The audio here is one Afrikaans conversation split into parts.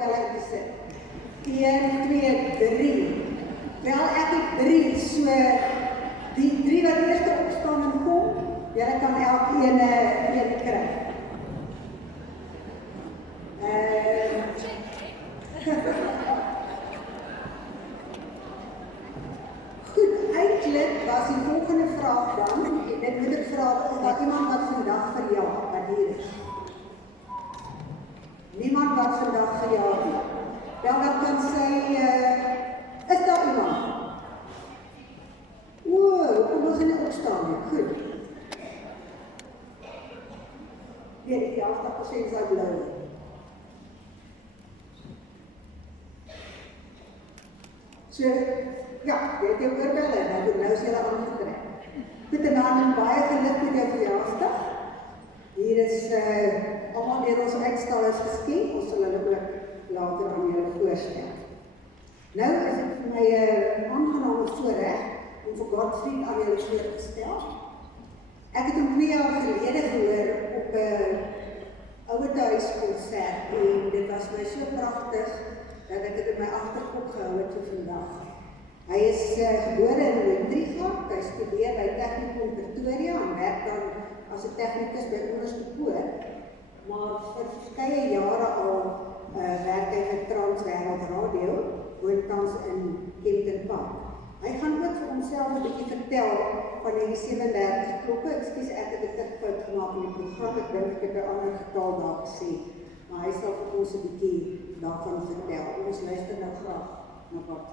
te sit. 1, 2, 3. Wel, ek het 3, so die 3 wat eerste opstaan en kom, julle kan elkeen een kry. Goed, eintlik was die volgende vraag dan, en dit moet ek vraag, is daar iemand wat vandag verjaar, wat hier is? Niemand wat vandag verjaar nie. Wel, wat kan sê, is daar iemand? Kom ons in die opstaan nie, goed. Weer die 80% sal blauw. So, ja, jy het jou oorbel en nou is jylle aangetrek. Goed, en dan baie geluk met jou verjaarsdag. Hier is allemaal deur ons uitstallers geskenk, ons sal hulle ook later aan julle voorstel. Nou is het vir my aangename voorrecht om vir Godfried aan julle voorgestel. Ek het hom 2 jaar gelede gehoor op 'n ouerhuiskonsert en dit was my so pragtig dat ek het in my agterkop gehou het vir vandag. Hy is gebore in Louwendrieghart, hy studeer by Technikon Pretoria en werk dan as 'n tegnikus by Onderste Poort, maar vir verskeie jare al werk hy vir Transwêreld Radio, woon tans in Kempton Park. Hy gaan ook vir homself 'n bietjie vertel van die 37 klokke. Ekskuus, ek het 'n tikfout gemaak in die program, ek dink ek het 'n ander getal daar gesê, maar hy sal vir ons 'n bietjie daarvan vertel. Ons luister nou graag na wat.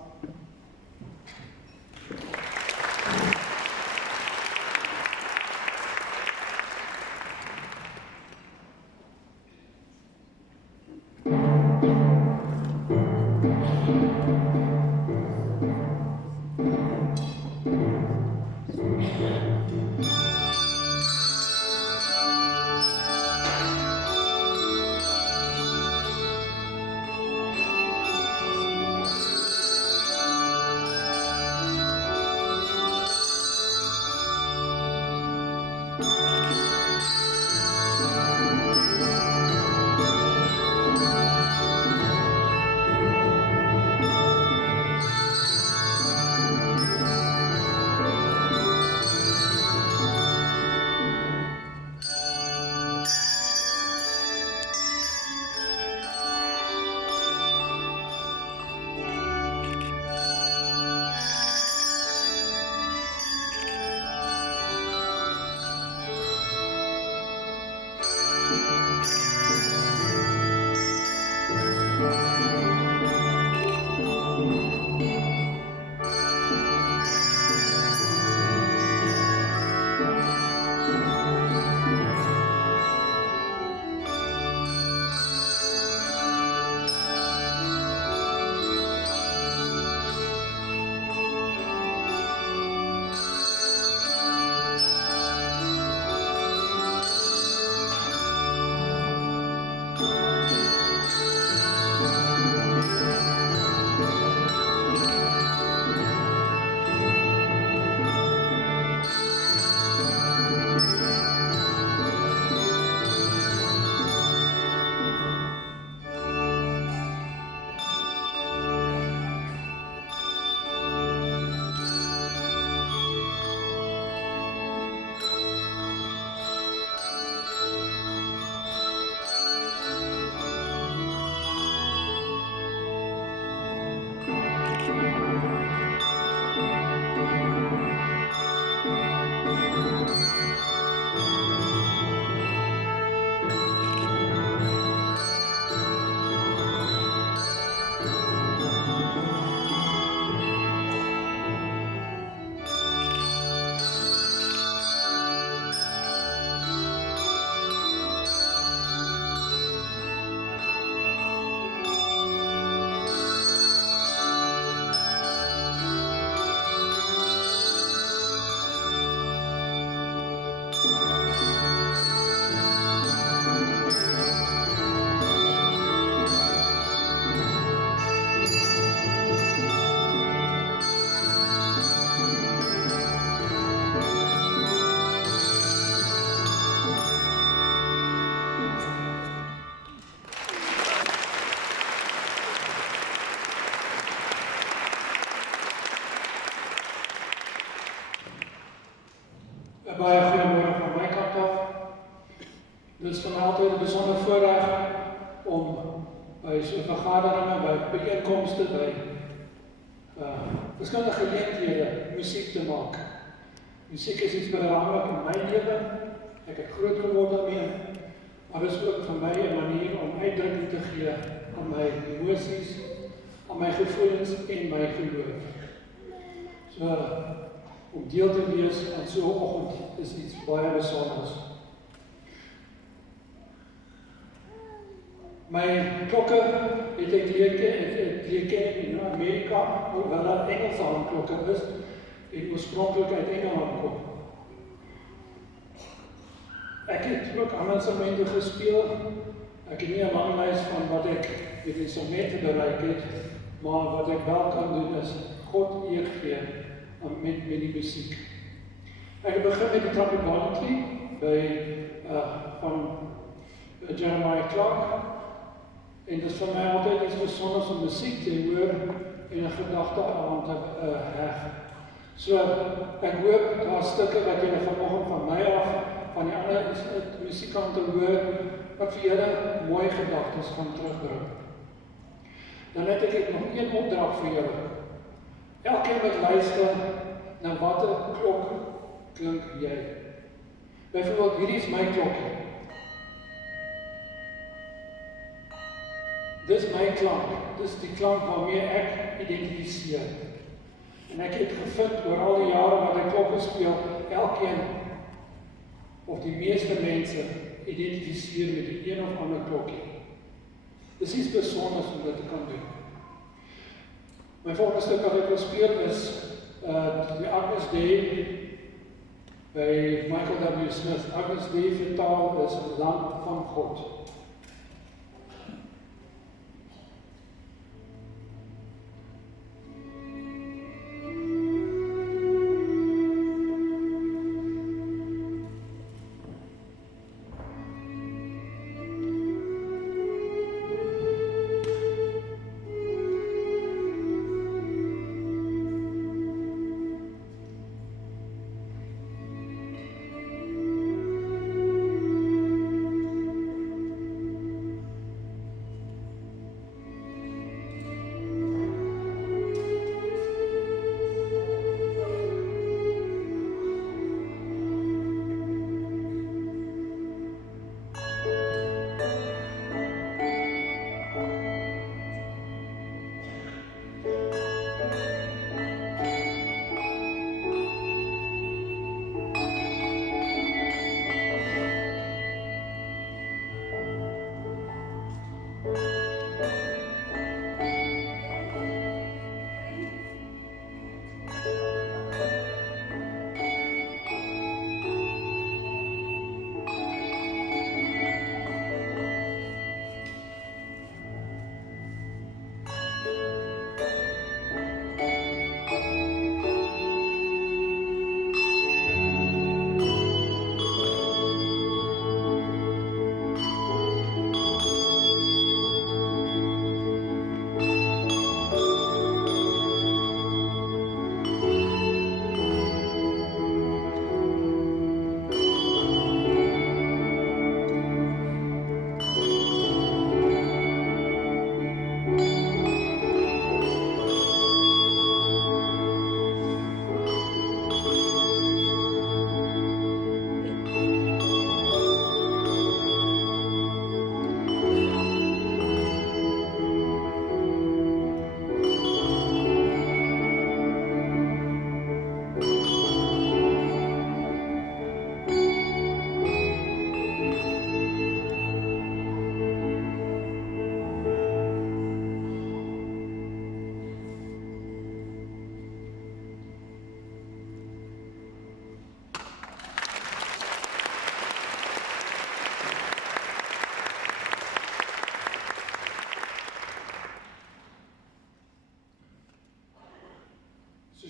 by so vergaderinge, by bijeenkomste, by verskillende geleenthede musiek te maak. Musiek is iets belangrik in my lewe. Ek het groot geword daarmee, maar dit is ook vir my 'n manier om uitdrukking te gee aan my emosies, aan my gevoelens en my geloof. So, om deel te wees aan so 'n oggend is iets baie besonders. My klokke het ek leer ken in Amerika, hoewel dat Engelse handklokke is, en oorspronklik uit Engeland kom. Ek het ook ander instrumente gespeel. Ek het nie 'n lang lys van wat ek met instrumente bereik het, maar wat ek wel kan doen is God eer gee met die musiek. Ek het begin met die trumpet by van Jeremiah Clark. En dit is vir my altyd iets besonders om musiek te hoor en 'n gedagte aan te heg. So, ek hoop daar stukke wat julle vanoggend van my af, van die ander musiekante hoor, wat vir julle mooi gedagtes gaan terugbring. Dan het ek nog een opdrag vir julle. Elkeen moet luister na watter klok klink jy. Byvoorbeeld, hierdie is my klokkie. Dis my klank, dis die klank waarmee ek identifiseer. En ek het gevind oor al die jare wat ek klokke speel, elkeen of die meeste mense identifiseer met die een of ander klokkie. Dis iets besonders om dit te kan doen. My volgende stuk wat ek wil speel is die Agnus Dei by Michael W. Smith. Agnus Dei vertaal is Lam van God.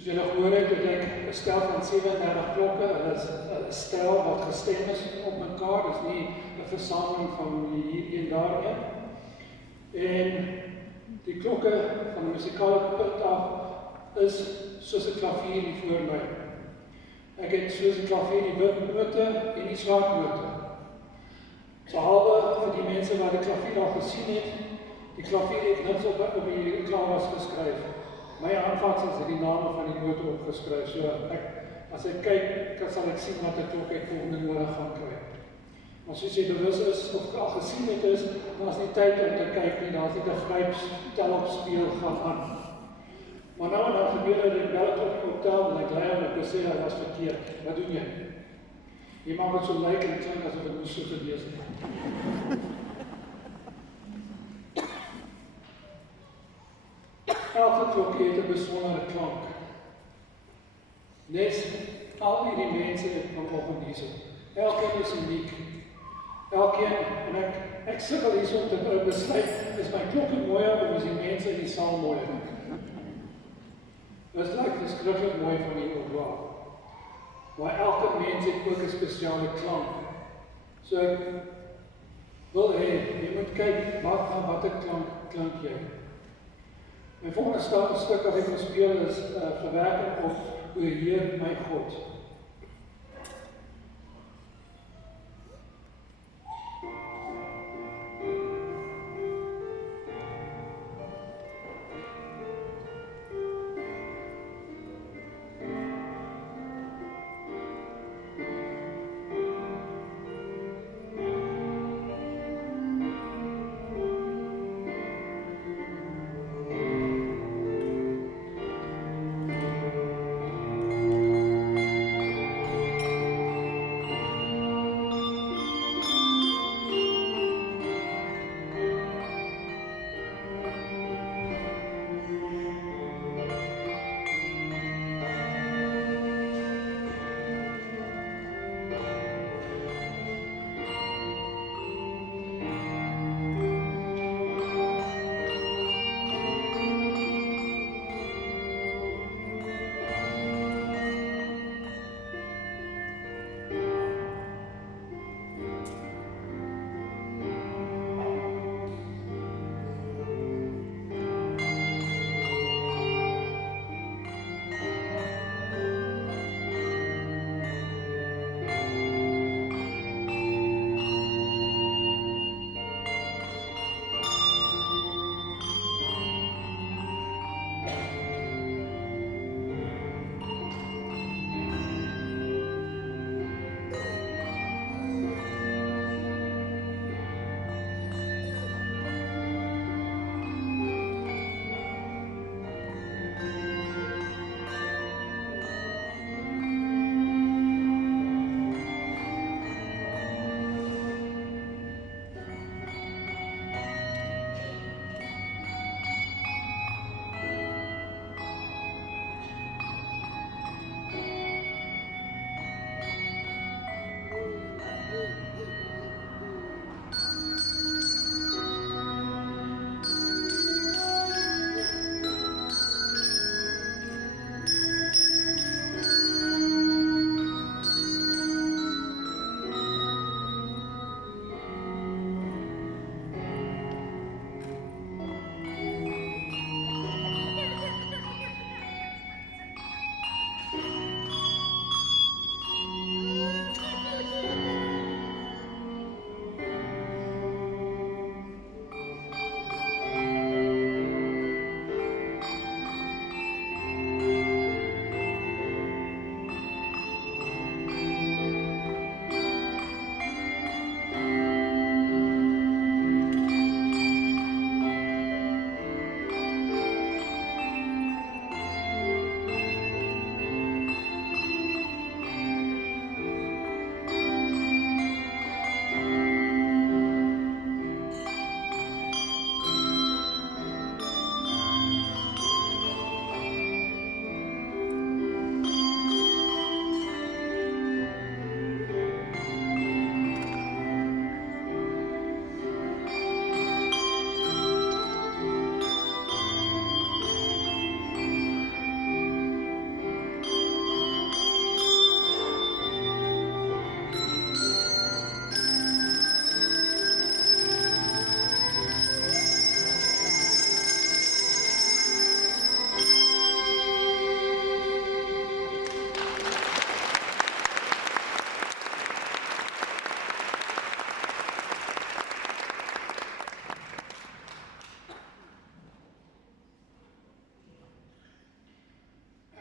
Julle gehoor het ek 'n stel van 37 klokke, hulle is 'n stel wat gestem is op mekaar, dis nie 'n versameling van hier en daar nie. En die klokke van die musikale punt af is soos 'n klavier hier voor my. Ek het soos 'n klavier die wit note en die swart note. Behalwe vir die mense wat die klavier al gesien het, Die klavier het niks op die klavers geskryf. My aanvatsels het die name van die note opgeskryf, so as ek kyk, sal ek sien wat ek klok ek volgende nodig gaan kry. Maar soos jy bewus is, of al gesien het is, dan is nie tyd om te kyk nie, daar is nie te gryp, tel op speel, gaan aan. Maar nou en dan gebeur dat ek bel op tel, en ek lei om ek sê, dat was verkeerd. Wat doen jy? Jy maak het so lyk en klink asof het moes so gewees het. Elke klokkie het 'n besondere klank. Nes al die mense vanoggend hierso. Elkeen is uniek. Elkeen, en ek sukkel hierso om te besluit, is my klokkie mooier of is die mense in die saal mooier? Dit lyk beskryflik mooi van hier op waar. Maar elke mens het ook 'n spesiale klank. So ek wil hê, jy moet kyk, watter klank klink jy. My volgende stuk wat ek wil speel is verwerking op O Heer my God.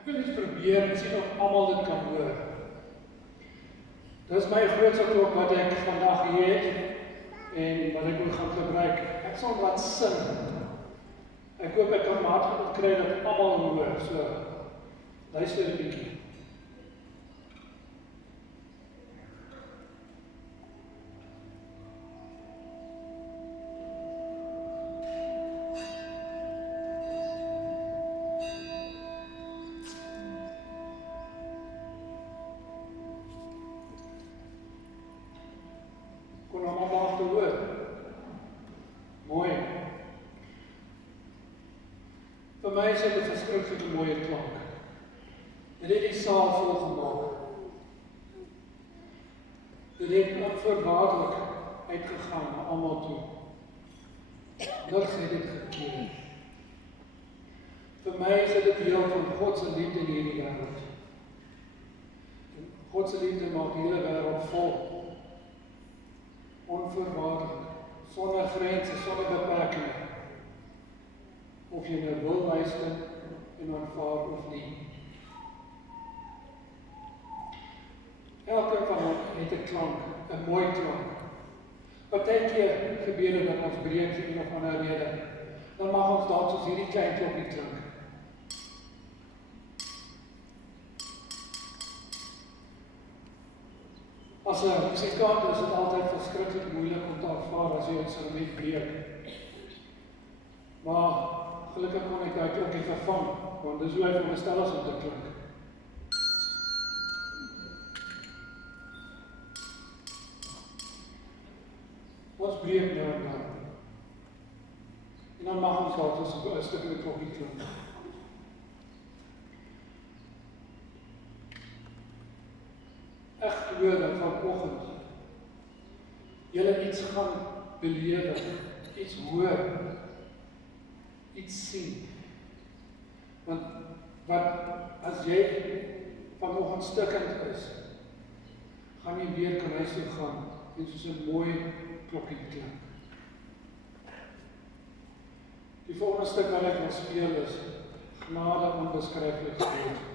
Ek wil iets probeer en sien of almal dit kan hoor. Dis my grootste klok wat ek vandag hier het en wat ek ook gaan gebruik. Ek sal wat sing. Ek hoop ek kan hard genoeg kry dat almal hoor. So, luister 'n bietjie. Kon almal te hoor. Mooi. Vir my is dit 'n verskriklike mooi klank. Dit het die saal vol gemaak. Dit het onvoorwaardelik uitgegaan na almal toe. Lig het dit gekeer. Vir my is dit deel van God se liefde in hierdie wêreld. God se liefde maak die hele wêreld vol. Onvoorwaardelik, sonder grense, sonder beperkings. Of jy nou wil luister en aanvaar of nie. Elke van ons het 'n klank, 'n mooi klank. Partykeer gebeur dit dat ons breek vir een of ander rede. Dan mag ons dalk soos hierdie klein klokkie klink. As 'n musikant is dit altyd verskriklik moeilik om te aanvaar as jy 'n instrument breek. Maar gelukkig kon ek daai klokkie vervang, want dis hoe hy veronderstel is om te klink. Ons breek nou en dan. En dan mag ons dalk so 'n stukkie klokkie klink. Ek glo dat vanoggend julle iets gaan beleef, iets hoor, iets sien. Want wat as jy vanoggend stukkend is, gaan jy weer kan huis toe gaan en soos 'n mooi klokkie klink. Die volgende stuk wat ek wil speel is Genade onbeskryflik groot.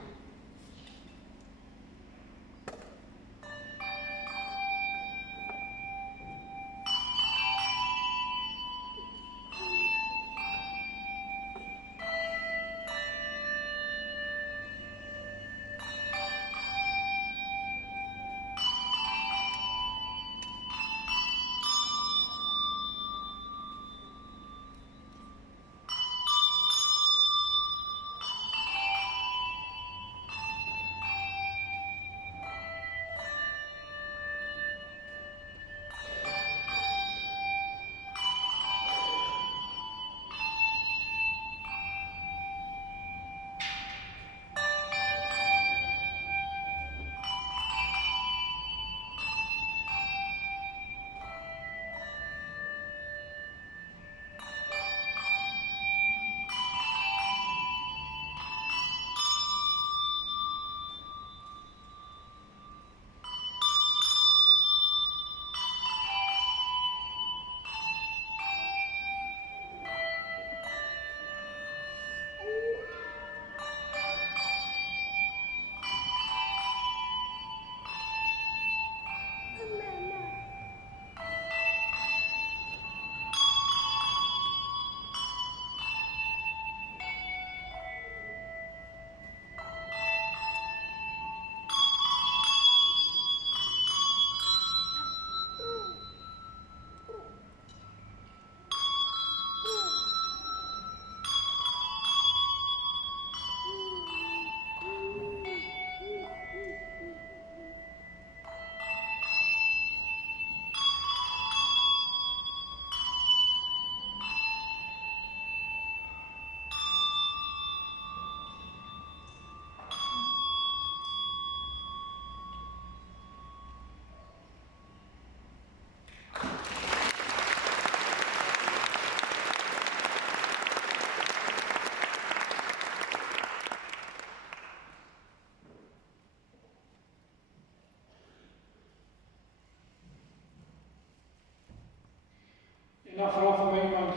En dan vra vir my iemand,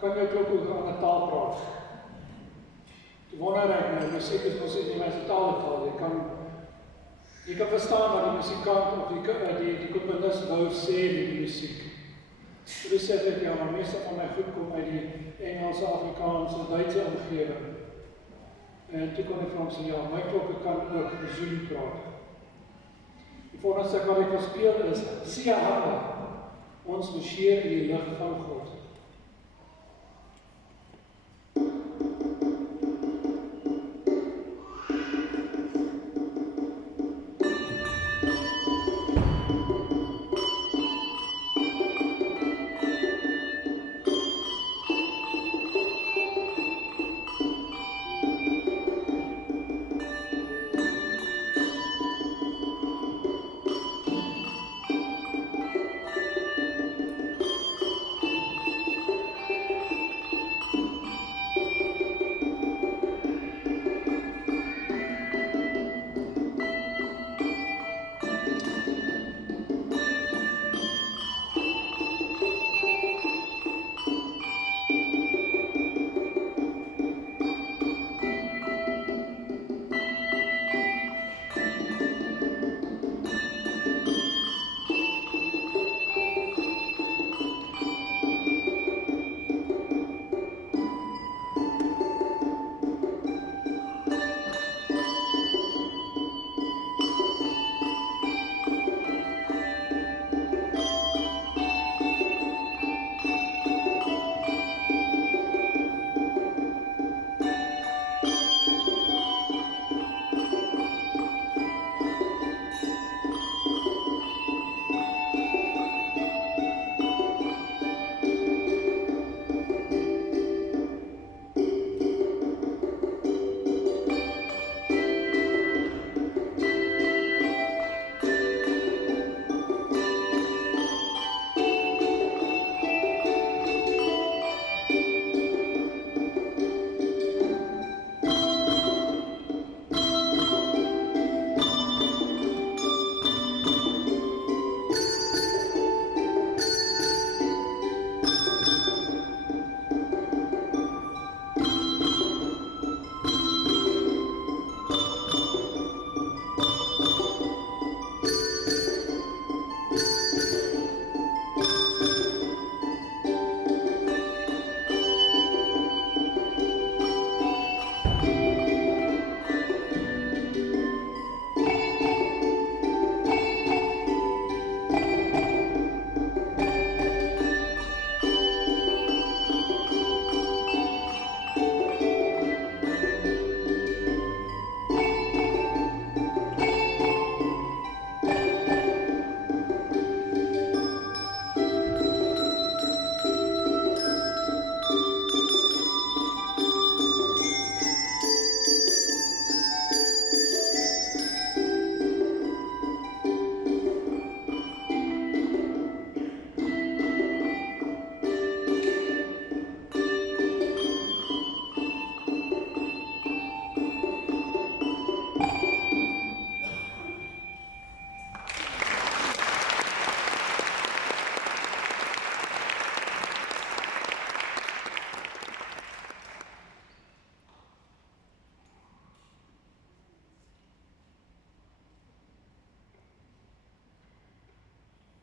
kan jy ook oor 'n ander taal praat? Toe wonder ek nou, musiek is mos nie mense taal. Jy kan verstaan wat die musikant of die komponis wou sê met die musiek. Toe sê ek, ja, maar meeste van my goed kom uit die Engelse, Afrikaanse, Duitse omgewing. En toe kon ek vir hom sê, ja, my klokke kan ook Zulu praat. Die volgende stuk wat ek wil speel is, Sia Haba, ons marcheer in die lig van God.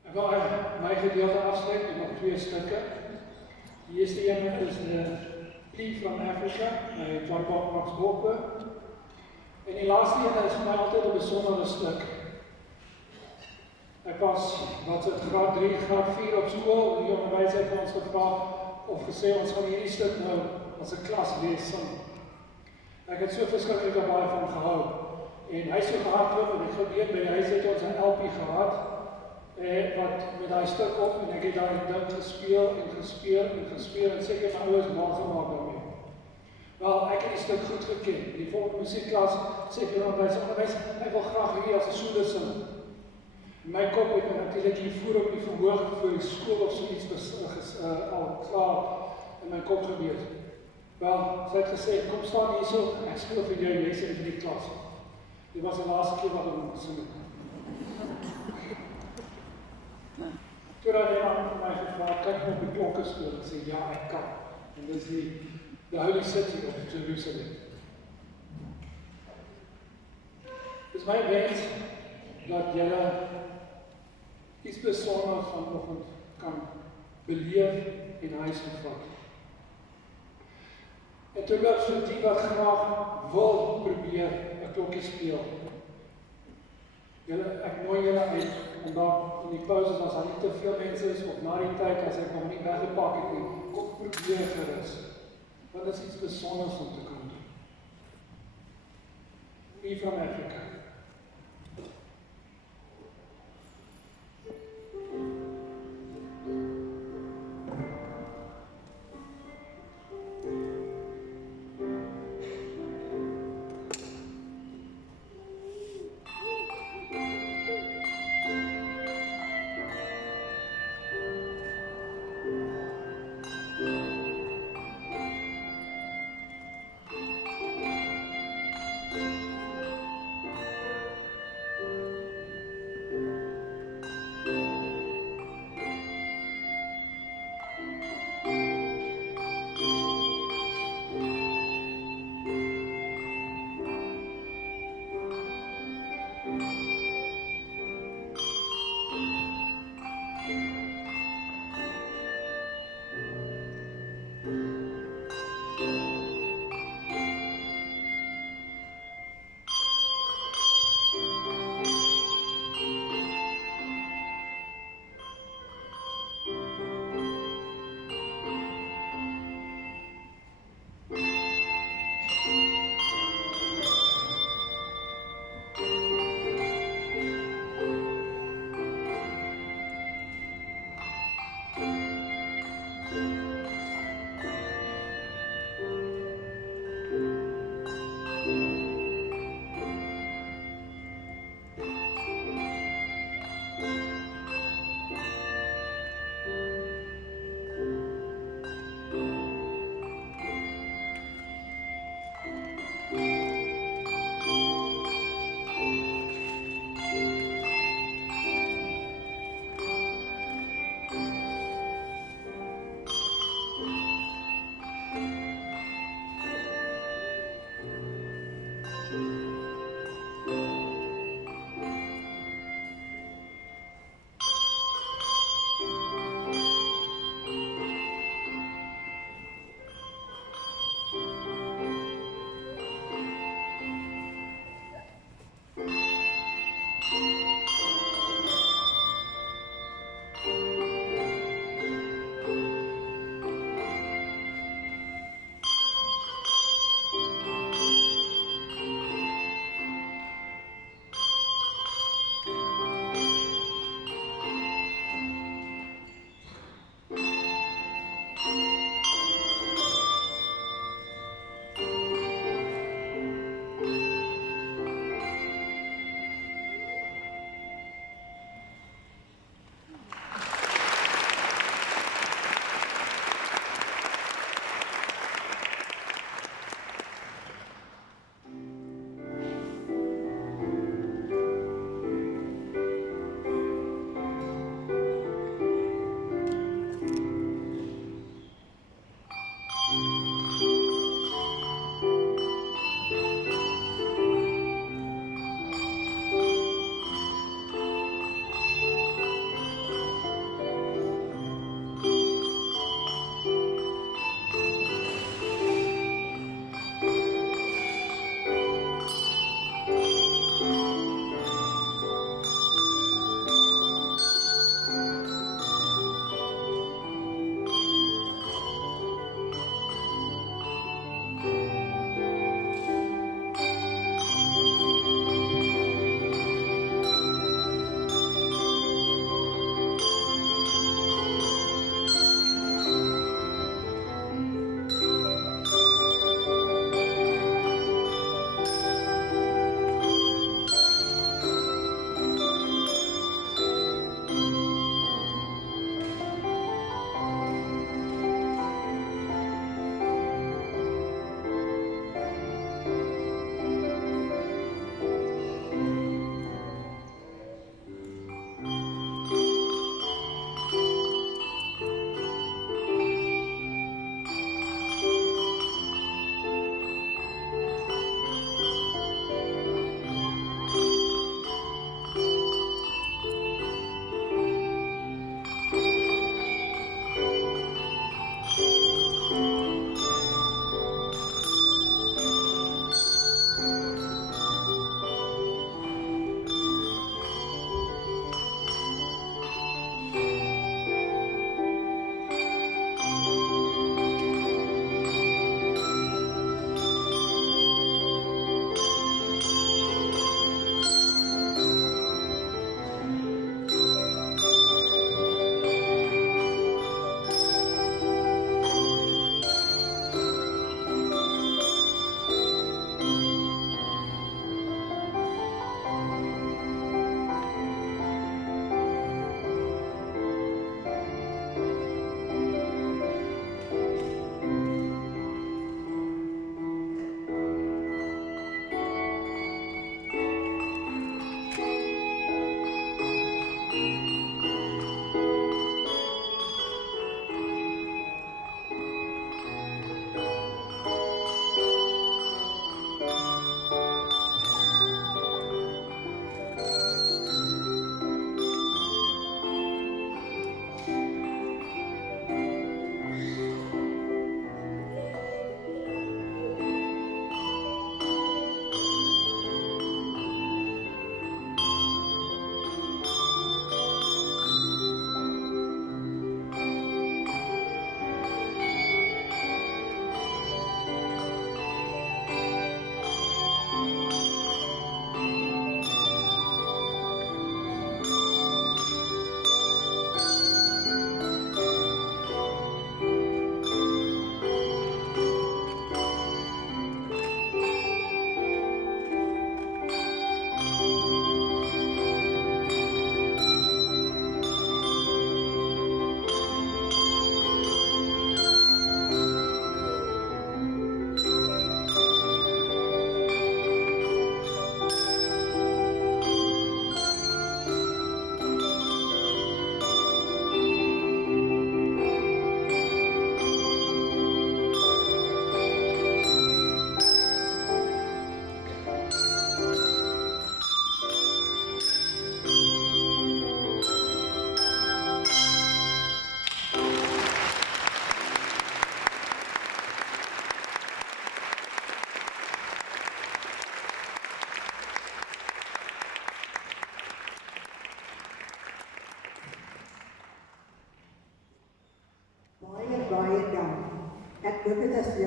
Ek wil my gedeelte afsluit met nog 2 stukke. Die eerste een is Plea from Africa, by John Paul Max Walker. En die laaste een is vir my altyd 'n besondere stuk. Ek was, graad 3, graad 4 op skool, en die onderwyser het ons gevra of gesê ons gaan hierdie stuk nou as 'n klas lees sing. Ek het so verskriklik baie van gehou. En hy so gehardloop en ek gebeur by die huis het ons 'n LP gehad. Wat met daai stuk op en ek het daai ding gespeel en seker my ouers mal gemaak daarmee. Wel, ek het die stuk goed geken. Die volgende musiekklas sê vir onderwys, ek wil graag hier as 'n solo sing. In my kop het ek natuurlik hier voor op die verhoog vir die skool of so iets al klaar in my kop gewees. Wel, sy het gesê, kom staan hier so, ek speel vir jou, jy sing vir die klas. Dit was die laaste keer wat ek moet sing. Toe had iemand vir my gevra, kyk op die klokkenstoel en sê, ja, ek kan. En dit is die Holy City of Jerusalem. Dis my wens dat julle iets besonders vanoggend kan beleef en huis gevat. En toe ook vir die wat graag wil probeer 'n klokkie speel. Ek nooi julle uit om daar in die pauses, as daar nie te veel mense is, of na die tyd, as ek nog nie weggepak het nie, kom probeer gerus. Want dit is iets besonders om te kan doen. Be from Africa.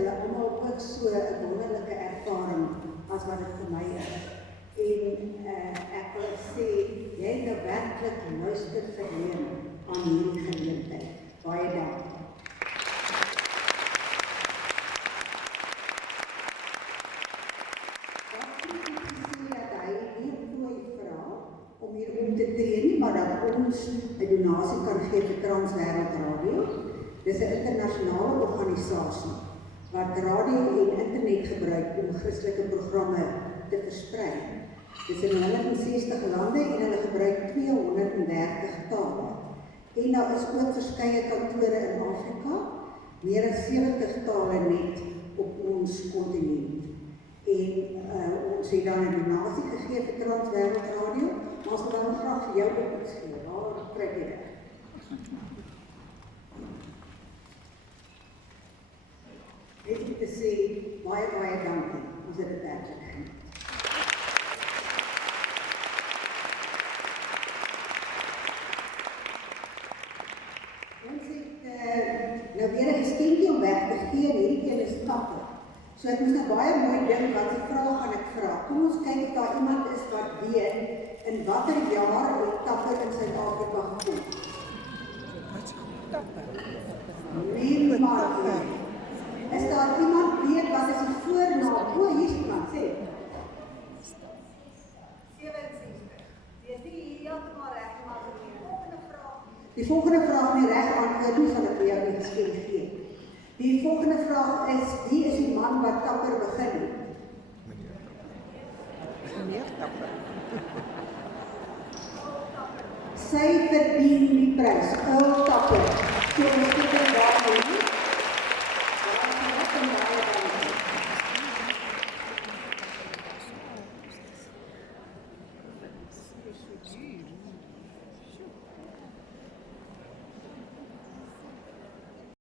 hulle almal ook so 'n wonderlike ervaring as wat dit vir my is. En ek wil sê, jy het nou werklik luister verleen aan hierdie geleentheid. Baie dankie. Om hier om te tree nie, maar dat ons 'n donasie kan gee vir Transwêreld Radio. Dis 'n internasionale organisasie wat radio en internet gebruik om Christelike programme te versprei. Dis in 160 lande en hulle gebruik 230 tale. En daar is ook verskeie kantore in Afrika, meer as 70 tale net op ons kontinent. En ons het dan 'n donasie gegee vir Transwêreld Radio, maar ons wil dan graag vir jou ook iets gee. Waar kry jy dit? Net om te sê, baie dankie. Ons het dit werklik geniet. Ons het nou weer 'n geskenkie om weg te gee, en hierdie een is Tapper. So ek moes nou baie mooi dink wat die vraag gaan ek vra. Kom ons kyk of daar iemand is wat weet in watter jaar het Tapper in Suid-Afrika gekom. Niemand weet. Is daar iemand weet wat is die voornaam? O, hier is iemand, sê. 67. Die is nie heeltemal reg, maar die volgende vraag. Die volgende vraag nie reg antwoord nie, sal ek vir jou nie geskenk gee. Die volgende vraag is, wie is die man wat Tapper begin het? Meneer Tapper. Sy verdien die prys, Earl Tapper. So ons het